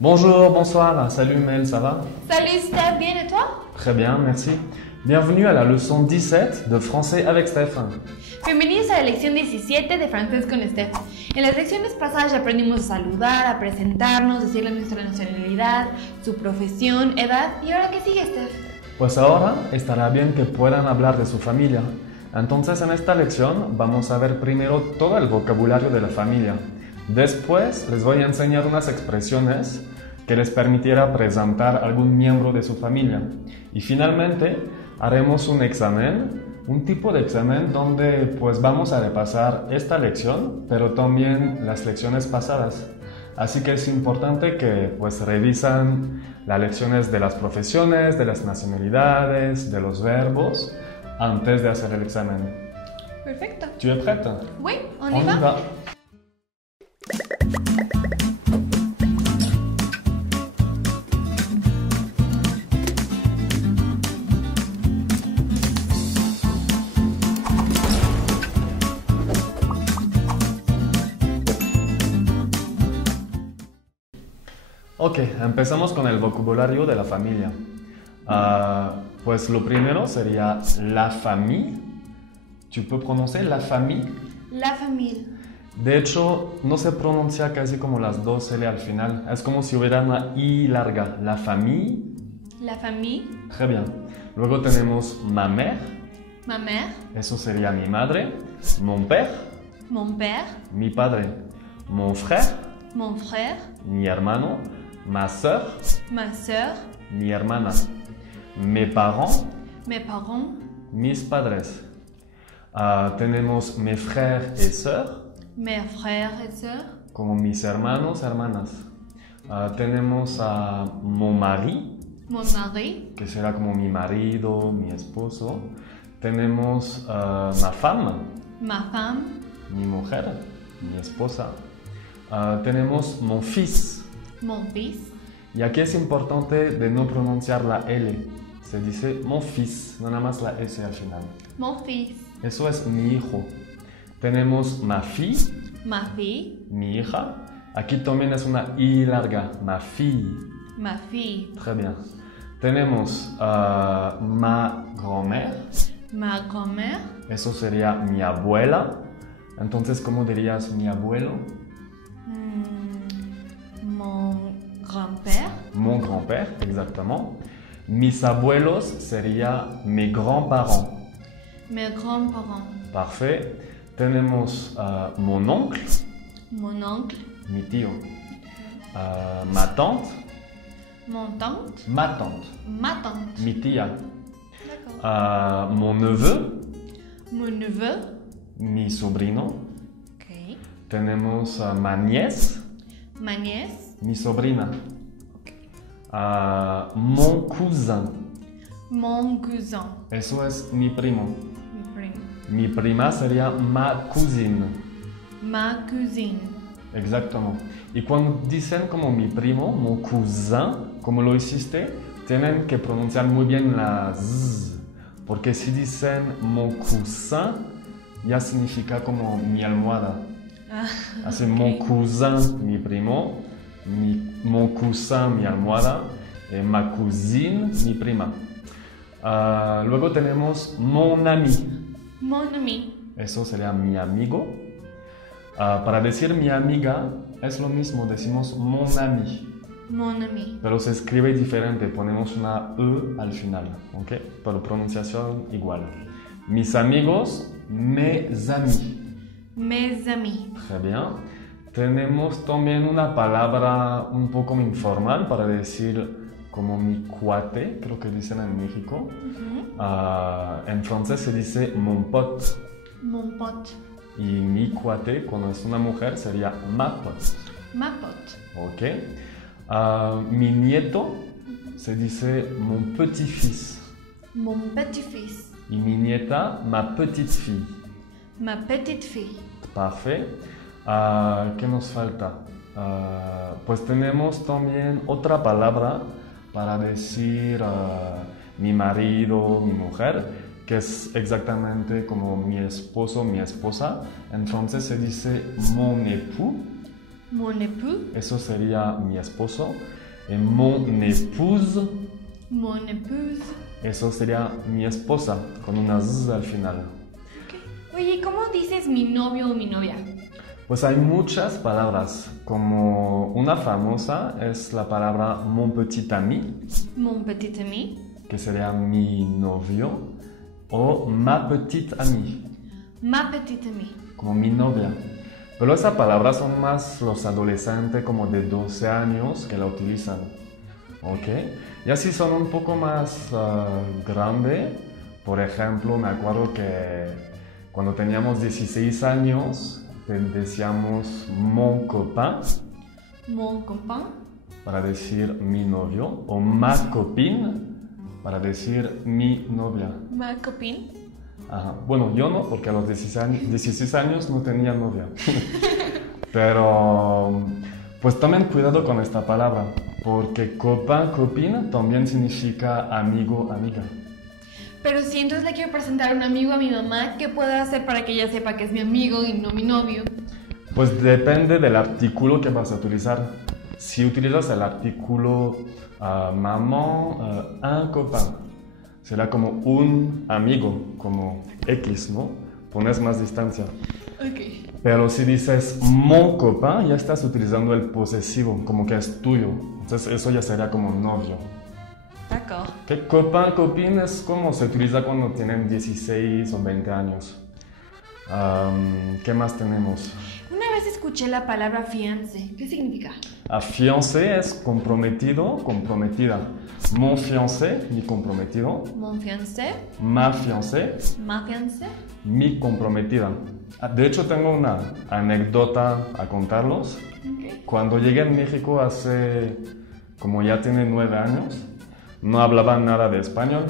Bonjour, bonsoir, salut Mel, ça va? Salut Steph, bien et toi? Très bien, merci. Bienvenue à la leçon 17 de français avec Steph. Bienvenidos a la lección 17 de francés con Steph. En las lecciones pasadas ya aprendimos a saludar, a presentarnos, decirle nuestra nacionalidad, su profesión, edad. ¿Y ahora qué sigue, Steph? Pues ahora estará bien que puedan hablar de su familia. Entonces en esta lección vamos a ver primero todo el vocabulario de la familia. Después les voy a enseñar unas expresiones que les permitiera presentar algún miembro de su familia. Y finalmente haremos un examen, un tipo de examen donde pues vamos a repasar esta lección, pero también las lecciones pasadas. Así que es importante que pues revisan las lecciones de las profesiones, de las nacionalidades, de los verbos, antes de hacer el examen. Perfecto. ¿Tu es prête? Oui, on y va. Ok, empezamos con el vocabulario de la familia. Pues lo primero sería la famille. ¿Tu peux prononcer la famille? La familia. De hecho, no se pronuncia casi como las dos L al final. Es como si hubiera una I larga. La famille. La famille. Très bien. Luego tenemos ma mère. Ma mère. Eso sería mi madre. Mon père. Mon père. Mi padre. Mon frère. Mon frère. Mi hermano. Ma sœur. Ma sœur. Mi hermana. Mes parents. Mes parents. Mis padres. Tenemos mes frères et sœurs. Mes frères et sœurs. Como mis hermanos, hermanas. Tenemos a mon mari, Mon mari. que será como mi marido, mi esposo. Tenemos ma femme, Ma femme. mi mujer, mi esposa. Tenemos mon fils. Mon fils. Y aquí es importante de no pronunciar la L. Se dice mon fils, no nada más la S al final. Mon fils. Eso es mi hijo. Tenemos ma fille, Ma fille. mi hija. Aquí también es una I larga, ma fille. Ma fille. Très bien. Tenemos ma grand-mère. Ma grand-mère. Eso sería mi abuela. Entonces, ¿cómo dirías mi abuelo? Mon grand-père. Mon grand-père, exactement. Mis abuelos sería mes grands-parents. Mes grands-parents. Parfait. Tenemos mon oncle, Mon oncle. mi tío. Ma tante, Mon tante. ma tante, Ma tante. mi tía. D'accord. Mon neveu, Mon neveu. mi sobrino. Ok. Tenemos ma nièce, Ma nièce. mi sobrina. Mon cousin, Mon cousin. eso es mi primo. Mi primo. Mi prima sería ma cousine. Ma cousine. Exactamente. Y cuando dicen como mi primo, mon cousin, como lo hiciste, tienen que pronunciar muy bien la Z. Porque si dicen mon cousin, ya significa como mi almohada. Así, mon cousin, mi primo, mon cousin, mi almohada, ma cousine, mi prima. Luego tenemos mon ami. Mon ami. Eso sería mi amigo. Para decir mi amiga es lo mismo, decimos mon ami. Mon ami. Pero se escribe diferente, ponemos una E al final, ¿ok? Pero pronunciación igual. Mis amigos, mes amis. Mes amis. Très bien. Tenemos también una palabra un poco informal para decir como mi cuate, creo que dicen en México. En francés se dice mon pote. Mon pote. Y mi cuate, cuando es una mujer, sería ma pote. Ma pote. Ok. Mi nieto se dice mon petit-fils. Mon petit-fils. Y mi nieta, ma petite-fille. Ma petite fille. Parfait. ¿Qué nos falta? Pues tenemos también otra palabra para decir mi marido, mi mujer, que es exactamente como mi esposo, mi esposa. En francés se dice mon époux. Mon époux. Eso sería mi esposo. Y mon épouse, Mon épouse. eso sería mi esposa, con una z al final. Oye, ¿cómo dices mi novio o mi novia? Pues hay muchas palabras, como una famosa es la palabra mon petit ami, Mon petit ami. que sería mi novio, o ma petite amie, Ma petite amie. como mi novia. Pero esa palabra son más los adolescentes como de 12 años que la utilizan, ¿ok? Y así son un poco más grande. Por ejemplo, me acuerdo que cuando teníamos 16 años, decíamos mon copain Mon copain. para decir mi novio, o ma copine para decir mi novia. Ma copine. Ajá. Bueno, yo no, porque a los 16 años no tenía novia. Pero, pues tomen cuidado con esta palabra, porque copain, copine también significa amigo, amiga. Pero si entonces le quiero presentar a un amigo a mi mamá, ¿qué puedo hacer para que ella sepa que es mi amigo y no mi novio? Pues depende del artículo que vas a utilizar. Si utilizas el artículo maman, un copain, será como un amigo, como X, ¿no? Pones más distancia. Ok. Pero si dices mon copain, ya estás utilizando el posesivo, como que es tuyo. Entonces eso ya sería como novio. D'accord. Que copain, copine es como se utiliza cuando tienen 16 o 20 años. ¿Qué más tenemos? Una vez escuché la palabra fiancé. ¿Qué significa? Fiancé es comprometido, comprometida. Mon fiancé, mi comprometido. Mon fiancé. Ma fiancé, Ma fiancé. mi comprometida. De hecho, tengo una anécdota a contarlos. Okay. Cuando llegué a México hace, como ya tiene 9 años, no hablaba nada de español.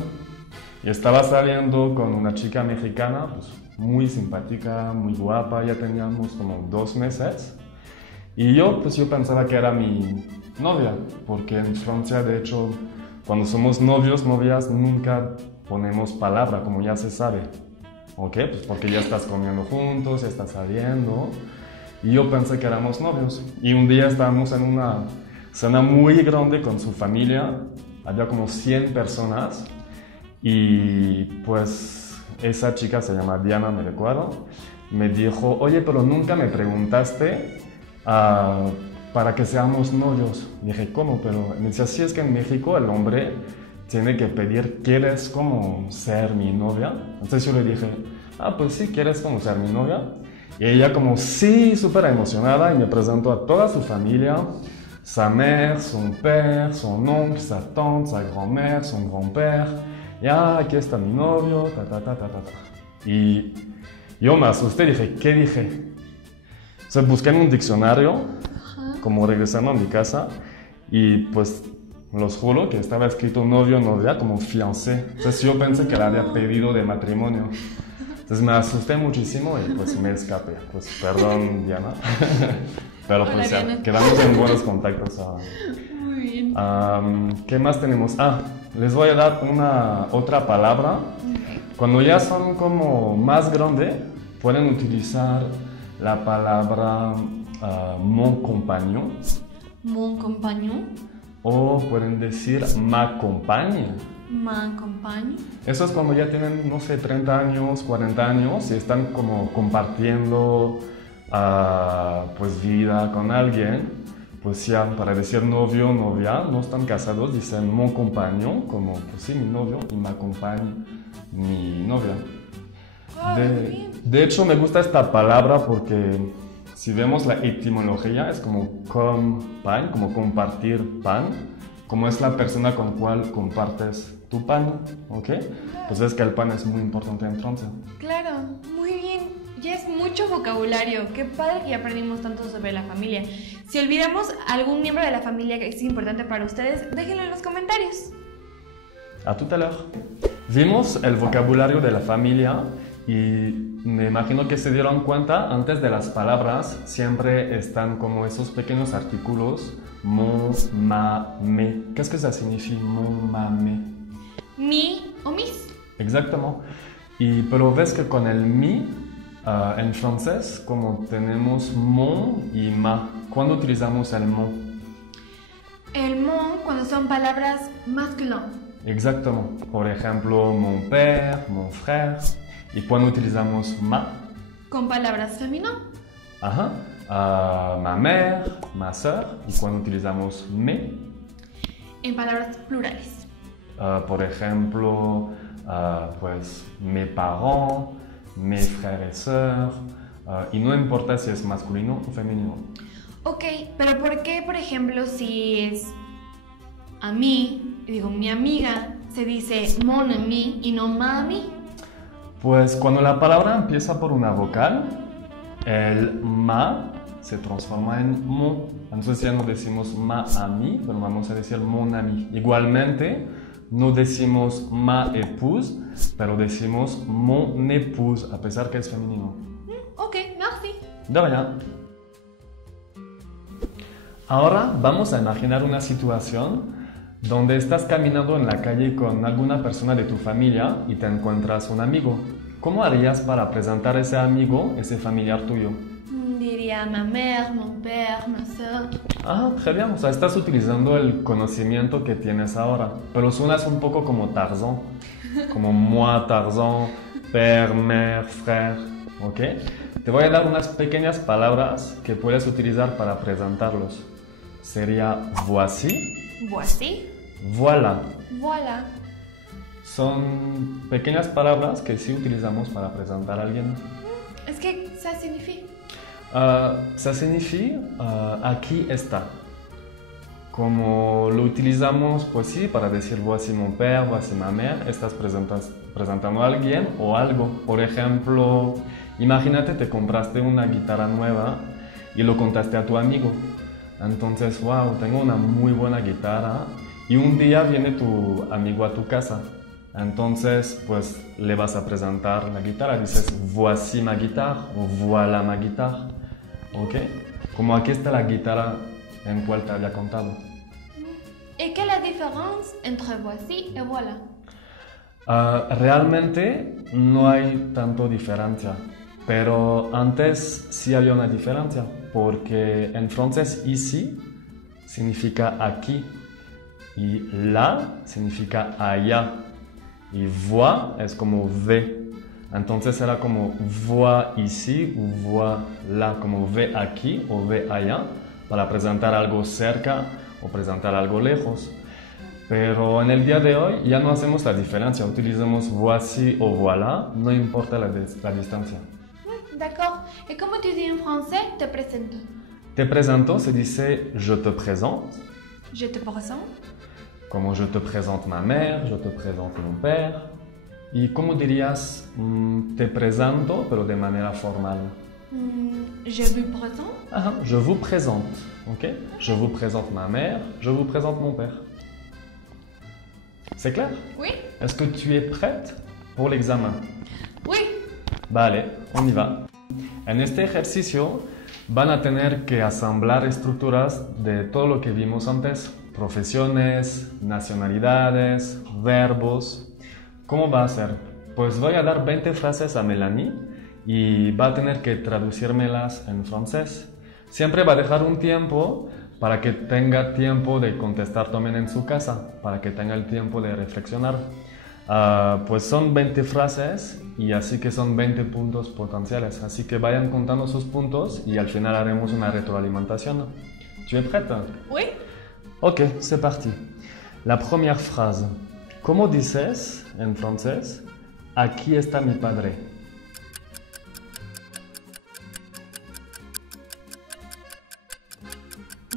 Y estaba saliendo con una chica mexicana, pues, muy simpática, muy guapa, ya teníamos como 2 meses. Y yo pensaba que era mi novia, porque en Francia, de hecho, cuando somos novios, novias, nunca ponemos palabra, como ya se sabe. ¿Ok? Pues porque ya estás comiendo juntos, ya estás saliendo. Y yo pensé que éramos novios. Y un día estábamos en una cena muy grande con su familia, había como 100 personas. Y pues esa chica se llama Diana, me recuerdo, me dijo, oye, pero nunca me preguntaste para que seamos novios. Y dije, ¿cómo? Pero me decía, sí, es que en México el hombre tiene que pedir, ¿quieres como ser mi novia? Entonces yo le dije, pues sí, ¿quieres como ser mi novia? Y ella como, sí, súper emocionada, y me presentó a toda su familia, sa mère, son père, son oncle, sa tante, sa grand-mère, son grand-père. Ya, aquí está mi novio, Y yo me asusté, dije, ¿qué dije? O sea, busqué en un diccionario, como regresando a mi casa, y pues los juro que estaba escrito novio, novia, como fiancé. Entonces yo pensé que le había pedido de matrimonio. Entonces me asusté muchísimo y pues me escapé. Pues perdón, Diana. Pero pues Hola, ya, Diana. quedamos en buenos contactos. Muy bien. ¿Qué más tenemos? Les voy a dar otra palabra. Okay. Cuando ya son como más grandes, pueden utilizar la palabra mon compagnon, Mon compagnon. o pueden decir ma compagne. Ma compagne. Eso es cuando ya tienen, no sé, 30 años, 40 años y están como compartiendo pues vida con alguien. Pues ya, para decir novio, novia, no están casados, dicen mon compagnon, como, pues sí, mi novio, y ma compagne, mi novia. De hecho, me gusta esta palabra porque si vemos la etimología, es como pan, como compartir pan, como es la persona con cual compartes tu pan, ¿ok? Pues es que el pan es muy importante en Francia. Claro, muy bien. Ya es mucho vocabulario. Qué padre que ya aprendimos tanto sobre la familia. Si olvidamos algún miembro de la familia que es importante para ustedes, déjenlo en los comentarios. A tout à l'heure. Vimos el vocabulario de la familia y me imagino que se dieron cuenta, antes de las palabras siempre están como esos pequeños artículos, mon, ma, me. Qu'est-ce que ça signifie mon, ma, me? Mi o mis. Exactement. Pero ves que con el mi, en francés, como tenemos mon y ma, ¿Cuándo utilizamos el mon? El mon cuando son palabras masculines. Exactement. Por ejemplo, mon père, mon frère. ¿Y cuándo utilizamos ma? Con palabras féminines. Ajá. Ma mère, ma sœur. ¿Y cuándo utilizamos mes? En palabras plurales. Por ejemplo, pues mes parents, mes frères et sœurs. Y no importa si es masculino o femenino. Ok, pero ¿por qué, por ejemplo, si es a mí, digo mi amiga, se dice mon ami y no ma ami? Pues cuando la palabra empieza por una vocal, el ma se transforma en mon. Entonces ya no decimos ma ami, pero vamos a decir mon ami. Igualmente, no decimos ma épouse, pero decimos mon épouse, a pesar que es femenino. Ok, merci. De rien. Ahora vamos a imaginar una situación donde estás caminando en la calle con alguna persona de tu familia y te encuentras un amigo. ¿Cómo harías para presentar a ese amigo, ese familiar tuyo? Diría ma mère, mon père, ma sœur. Ah, très bien. O sea, estás utilizando el conocimiento que tienes ahora, pero suenas un poco como Tarzan. Como moi, Tarzan, père, mère, frère. ¿Ok? Te voy a dar unas pequeñas palabras que puedes utilizar para presentarlos. Sería voici, Voici. voilà. Voilà. Son pequeñas palabras que sí utilizamos para presentar a alguien. Es que ça signifie. Ça signifie aquí está. Como lo utilizamos, pues sí, para decir voici mon père, voici ma mère, estás presentando a alguien o algo. Por ejemplo, imagínate te compraste una guitarra nueva y lo contaste a tu amigo. Entonces, wow, tengo una muy buena guitarra y un día viene tu amigo a tu casa. Entonces, pues le vas a presentar la guitarra. Dices, voici ma guitare o voilà ma guitare. ¿Ok? Como aquí está la guitarra en cual te había contado. ¿Y qué es la diferencia entre voici y voilà? Realmente no hay tanto diferencia, pero antes sí había una diferencia, porque en francés ici significa aquí y là significa allá y vois es como ve. Entonces era como vois ici o vois là, como ve aquí o ve allá, para presentar algo cerca o presentar algo lejos. Pero en el día de hoy ya no hacemos la diferencia, utilizamos voici o voilà, no importa la distancia. D'accord. ¿Y cómo tu dis en français te presento? Te presento se dice je te présente, Je te présente. como je te présente ma mère, je te présente mon père. ¿Y cómo dirías te presento, pero de manera formal? Je vous présente. Ajá, je vous présente, ok? Je vous présente ma mère, je vous présente mon père. ¿C'est clair? Oui. Est-ce que tu es prête pour l'examen? Oui. Vale, on y va. En este ejercicio van a tener que asamblar estructuras de todo lo que vimos antes. Profesiones, nacionalidades, verbos. ¿Cómo va a ser? Pues voy a dar 20 frases a Melanie y va a tener que traducírmelas en francés. Siempre va a dejar un tiempo para que tenga tiempo de contestar también en su casa, para que tenga el tiempo de reflexionar. Pues son 20 frases y así que son 20 puntos potenciales. Así que vayan contando sus puntos y al final haremos una retroalimentación. ¿Tu es prête? Oui. Ok, c'est parti. La première phrase. ¿Cómo dices en francés? Aquí está mi padre.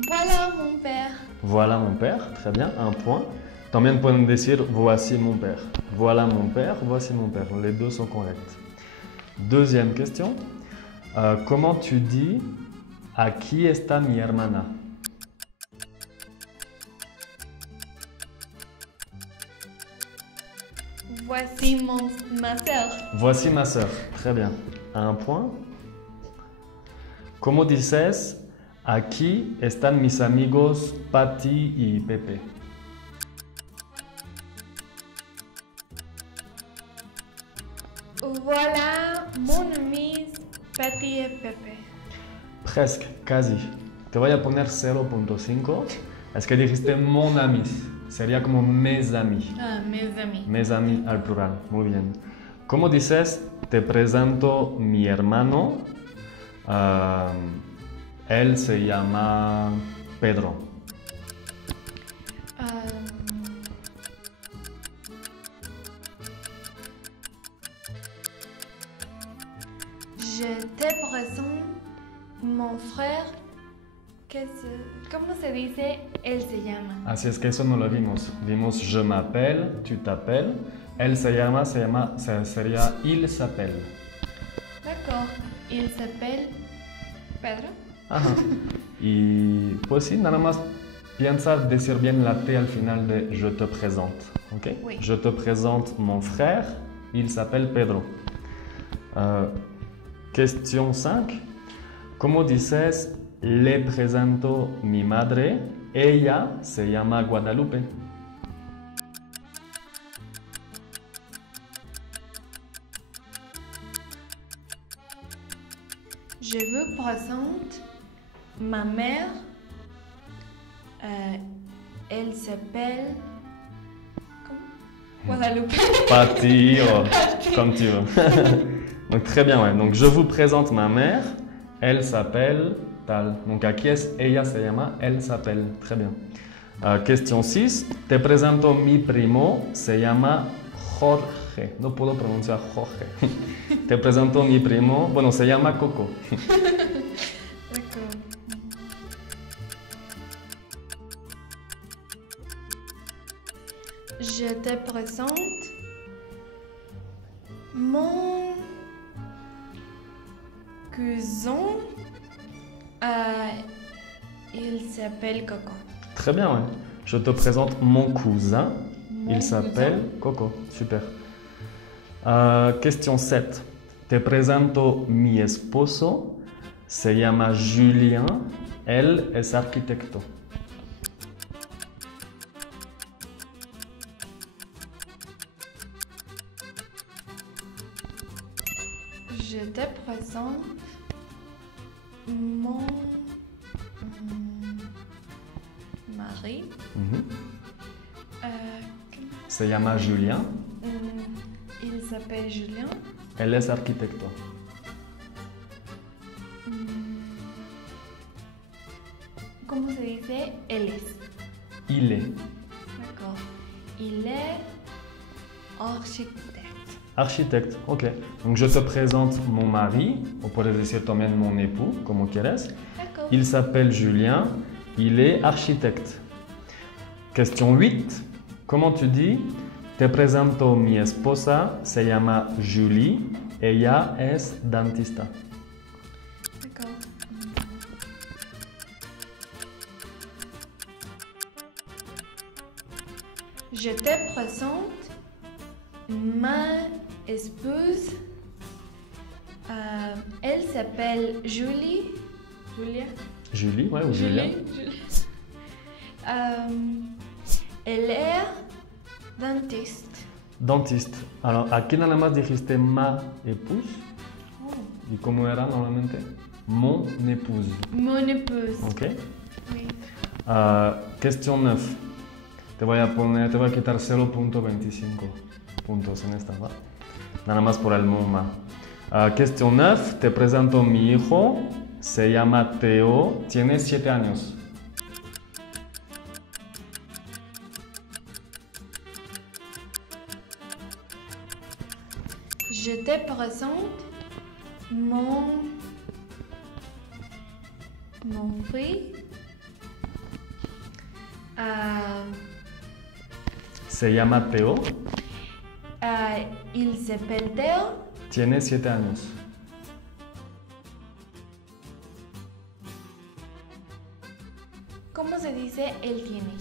Voilà mon père. Voilà mon père, très bien, un point. También pueden decir voici mon père. Voilà mon père, voici mon père. Les deux sont corrects. Deuxième question. Comment tu dis aquí está mi hermana? Voici ma sœur. Voici ma sœur. Très bien. Un point. ¿Cómo dices aquí están mis amigos Patti y Pepe? Voilà mon ami Patty et Pepe. Presque, quasi. Te voy a poner 0.5. Es que dijiste mon ami. Sería como mes amis. Ah, mes amis. Mes amis al plural. Muy bien. ¿Cómo dices? Te presento mi hermano. Él se llama Pedro. Je te présente mon frère. ¿Cómo se dice? Él se llama. Así es que eso no lo vimos. Vimos je m'appelle, tu t'appelles. Él se llama, sería il s'appelle. D'accord. Il s'appelle Pedro. Ajá. Y pues sí, nada más piensa decir bien la T al final de je te présente. ¿Ok? Oui. Je te présente mon frère, il s'appelle Pedro. Question 5. ¿Cómo dices le presento mi madre? Ella se llama Guadalupe. Je vous présente ma mère. Elle s'appelle. ¿Cómo? Guadalupe. Patti, comme tu veux. Donc très bien, ouais. Donc je vous présente ma mère. Elle s'appelle tal. Donc aquí es ella se llama, elle s'appelle. Très bien. Question 6. Te presento mi primo. Se llama Jorge. No puedo pronunciar Jorge. Te presento mi primo. Bueno, se llama Coco. D'accord. Je te présente mon cousin. Il s'appelle Coco. Très bien, ouais. Je te présente mon cousin. Mon Il s'appelle Coco. Super. Question 7. Te presento mi esposo. Se llama Julien. Él es arquitecto. Je te présente mon mari. Se llama Julien. Il s'appelle Julien. Él es arquitecto. ¿Cómo se dice? Él es. Il est. D'accord. Il est architecte. Architecte, ok. Donc je te présente mon mari, o puedes decir también mon époux, como quieres. D'accord. Il s'appelle Julien, il est architecte. Question 8. Comment tu dis? Te presento mi esposa, se llama Julie, ella es dentista. D'accord. Je te présente ma épouse. Elle s'appelle Julie. Julia. Julie, ouais, ou Julia. Julie. Elle est dentiste. Dentiste. Alors, aquí nada más dijiste ma épouse. Oh. ¿Y cómo era normalmente? Mon épouse. Mon épouse. Ok. Oui. Question 9. Te voy a quitar 0.25 puntos en esta, ¿va? Nada más por el MOMA. Question 9. Te presento mi hijo. Se llama Theo. Tiene 7 años. Je te présente mon fils. Se llama Theo. Il s'appelle Theo. Tiene 7 años. ¿Cómo se dice él tiene?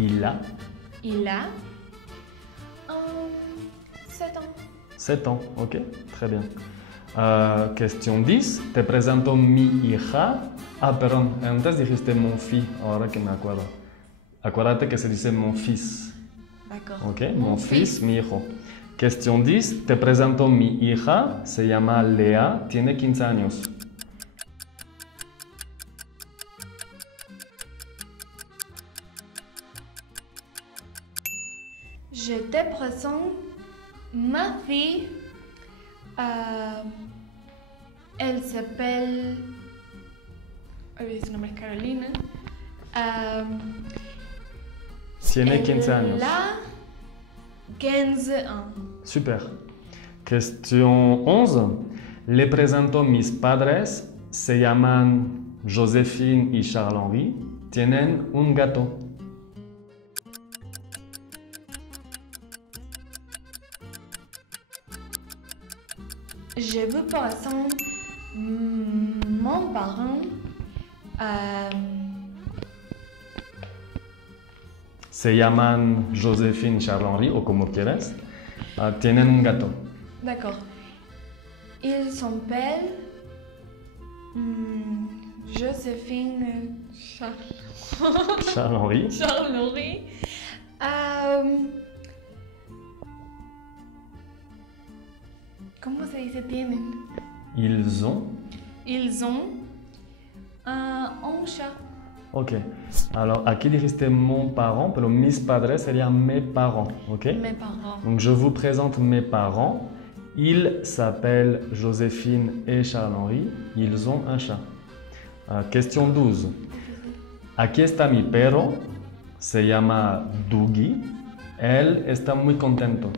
Il a Il a 7 ans. 7 ans, ok, très bien. Question 10. Te presento mi hija. Perdón, antes dijiste mon fils, ahora que me acuerdo. Acuérdate que se dice mon fils. D'accord. Ok, mon fils, mi hijo. Question 10. Te presento mi hija. Se llama Lea. Tiene 15 años. Je te présente ma fille. Elle s'appelle... Su nombre es Carolina. Tiene 15 años. La 15 ans. Super. Question 11. Le presento mis padres. Se llaman Joséphine y Charles-Henri. Tienen un gato. Je vous présente mon parent. Se llaman Joséphine y Charles-Henri, o como quieras. Tienen un gato. D'accord. Il s'appelle Joséphine Charles-Henri. Charles-Henri. ¿Cómo se dice tienen? Ils ont. Ils ont un chat. Ok. Alors, aquí dijiste mon parent, pero mis padres sería mes parents. Ok. Mes parents. Donc, je vous présente mes parents. Ils s'appellent Joséphine et Charles-Henri. Ils ont un chat. Question 12. Aquí está mi perro. Se llama Dougie. Él está muy contento.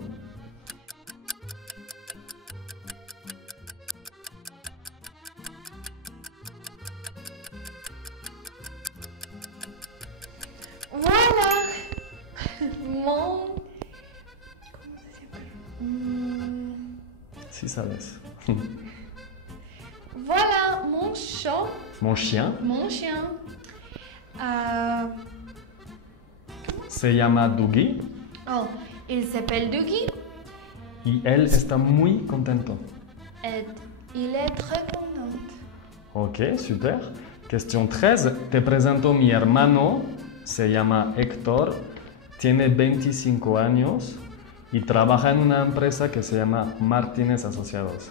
Voilà. Mon... ¿Cómo se llama? Si sabes. Voilà mon chat. Mon chien Mon chien. se llama Dougie. Oh, il s'appelle Dougie. Y él está muy contento. Et il est très content. Ok, super. Question 13. Te presento mi hermano. Se llama Héctor. Tiene 25 años y trabaja en una empresa que se llama Martínez Asociados.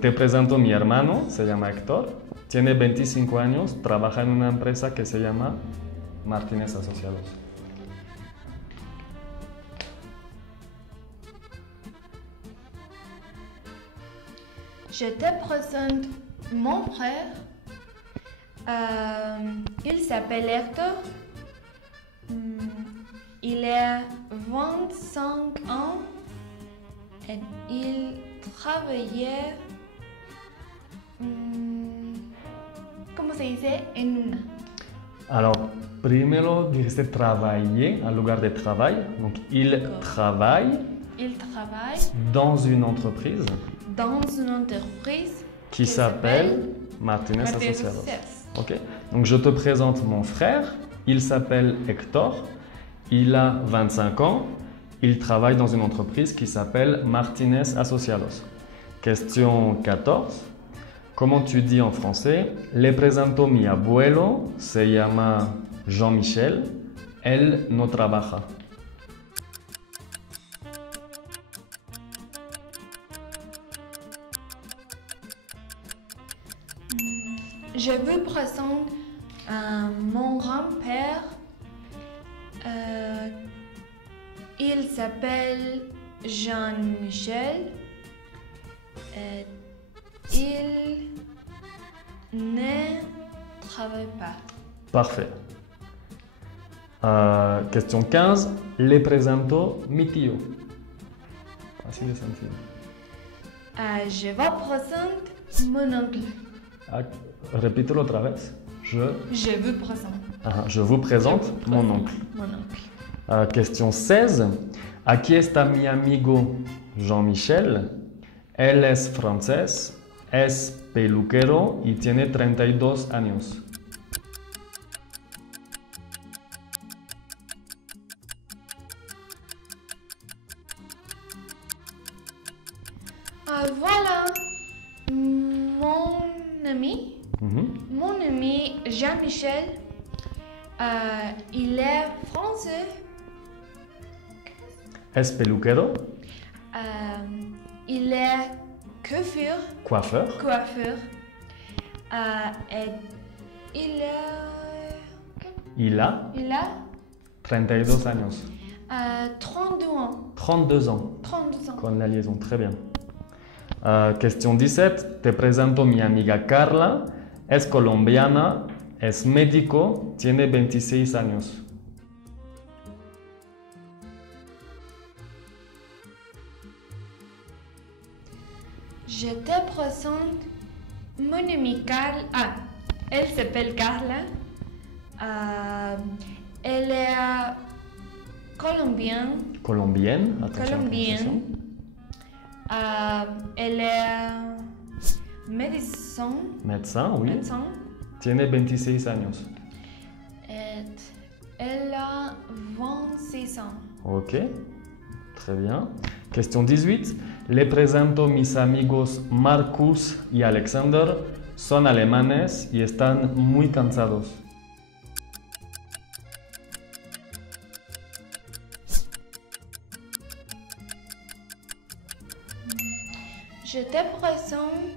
Te presento mi hermano. Se llama Héctor. Tiene 25 años. Trabaja en una empresa que se llama Martínez Asociados. Je te présente mon frère. Il s'appelle Hector. Il a 25 ans et il travaillait, ¿cómo se dice? En una. Alors, primero dijiste travailler en lugar de travail. Donc, il travaille Il travaille dans une entreprise dans une entreprise qui s'appelle Martínez Martínez Asociados. Asociados. Ok. Donc, je te présente mon frère. Il s'appelle Héctor. Il a 25 ans. Il travaille dans une entreprise qui s'appelle Martínez Asociados. Question 14. Comment tu dis en français? Le presento mi abuelo. Se llama Jean-Michel. Él no trabaja. Je vous présente mon grand-père. Il s'appelle Jean-Michel. Il ne travaille pas. Parfait. Question 15. Le presento mi tío. Así de sencillo. Je vous présente mon oncle. Repítelo otra vez. Je vous présente. Je vous présente mon oncle. Mon oncle. Question 16. Aquí está mi amigo Jean-Michel. Él es francés, es peluquero y tiene 32 años. Voilà mon ami. Mon ami Jean-Michel. Il est français. Es peluquero, Il est coiffeur. coiffeur. Et il Il a a 32 años. 32 ans. 32 ans. 32 ans. Con la liaison, très bien. Question 17. Te presento mi amiga Carla. Es colombiana, es médico, tiene 26 años. Je te présente mon amie Carla. Ah, elle s'appelle Carla. Elle est colombienne. Colombienne, attention. Colombienne. Elle est médecin. Médecin, oui. Médecin. Tiene 26 años. Elle a 26 ans. Ok, très bien. Question 18. Le presento mis amigos Marcus y Alexander. Son alemanes y están muy cansados. Je te présente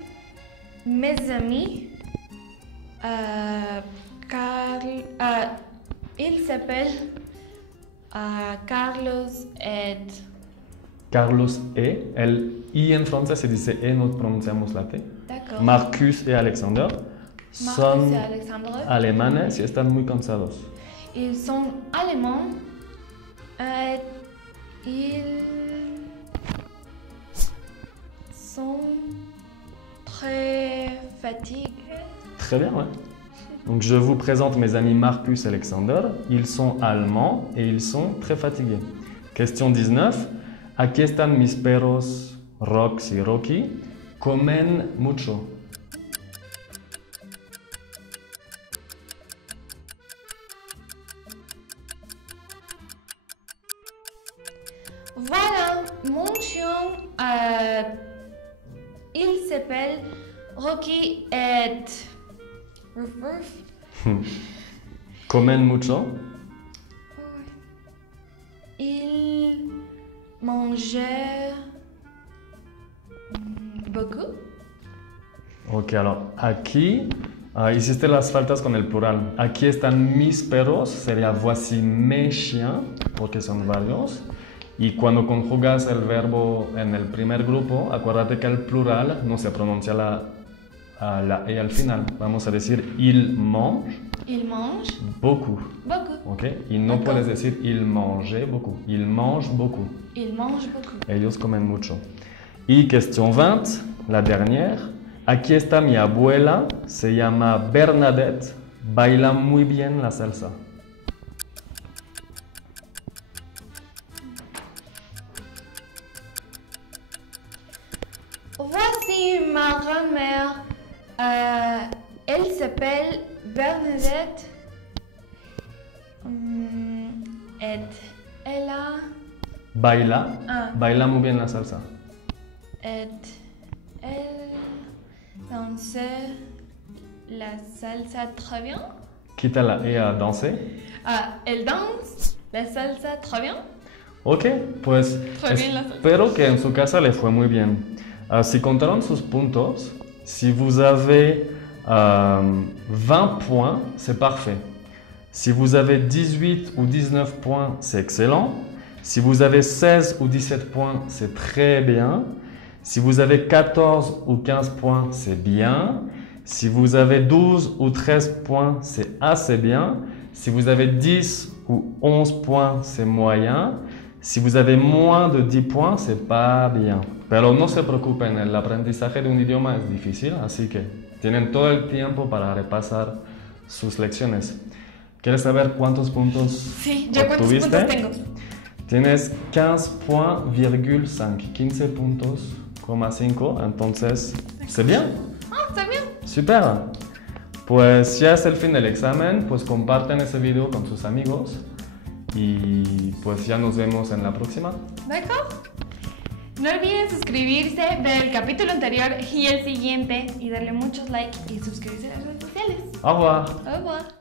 mes amis. Il s'appelle Carlos et... Carlos e. El I en francés se dice E, no pronunciamos la T. D'accord. Marcus y Alexander son Marcus et Alexandre. alemanes y están muy cansados. Ils sont allemands. Ils sont très fatigués. Très bien, ouais. Donc je vous présente mes amis Marcus et Alexander. Ils sont allemands et ils sont très fatigués. Question 19. Aquí están mis perros Rox y Rocky. Comen mucho. Voilà, mon chien, il s'appelle Rocky et... Ruff, ruff. Comen mucho. Il mangeait beaucoup. Ok, alors aquí hiciste las faltas con el plural. Aquí están mis perros, sería voici mes chiens, porque son varios. Y cuando conjugas el verbo en el primer grupo, acuérdate que el plural no se pronuncia la E al final. Vamos a decir il mange. Il mange Beaucoup. beaucoup. Ok, y no D'accord. puedes decir il mangeait beaucoup. Il mange beaucoup. Il mange beaucoup. Ellos comen mucho. Y question 20, la dernière. Aquí está mi abuela, se llama Bernadette, baila muy bien la salsa. Voici ma grand-mère. Elle s'appelle Bernadette. Et elle a... Baila muy bien la salsa. Et elle dansait la salsa très bien. Quita la E a danser. Elle danse la salsa très bien. Ok, pues Très bien la salsa. espero que en su casa le fue muy bien. Si contaron sus puntos, si vous avez 20 points, c'est parfait. Si vous avez 18 ou 19 points, c'est excellent. Si vous avez 16 ou 17 points, c'est très bien. Si vous avez 14 ou 15 points, c'est bien. Si vous avez 12 ou 13 points, c'est assez bien. Si vous avez 10 ou 11 points, c'est moyen. Si vous avez moins de 10 points, c'est pas bien. Pero no se preocupen, el aprendizaje de un idioma es difícil, así que tienen todo el tiempo para repasar sus lecciones. ¿Quieres saber cuántos puntos Sí, ¿yo cuántos obtuviste? puntos tengo? Tienes 15.5, 15 puntos, 5, entonces, ¿c'est bien? Está bien. Super. Pues ya es el fin del examen, pues comparten ese video con sus amigos y pues ya nos vemos en la próxima. D'accord. No olviden suscribirse, ver el capítulo anterior y el siguiente y darle muchos likes y suscribirse a las redes sociales. Au revoir. Au revoir.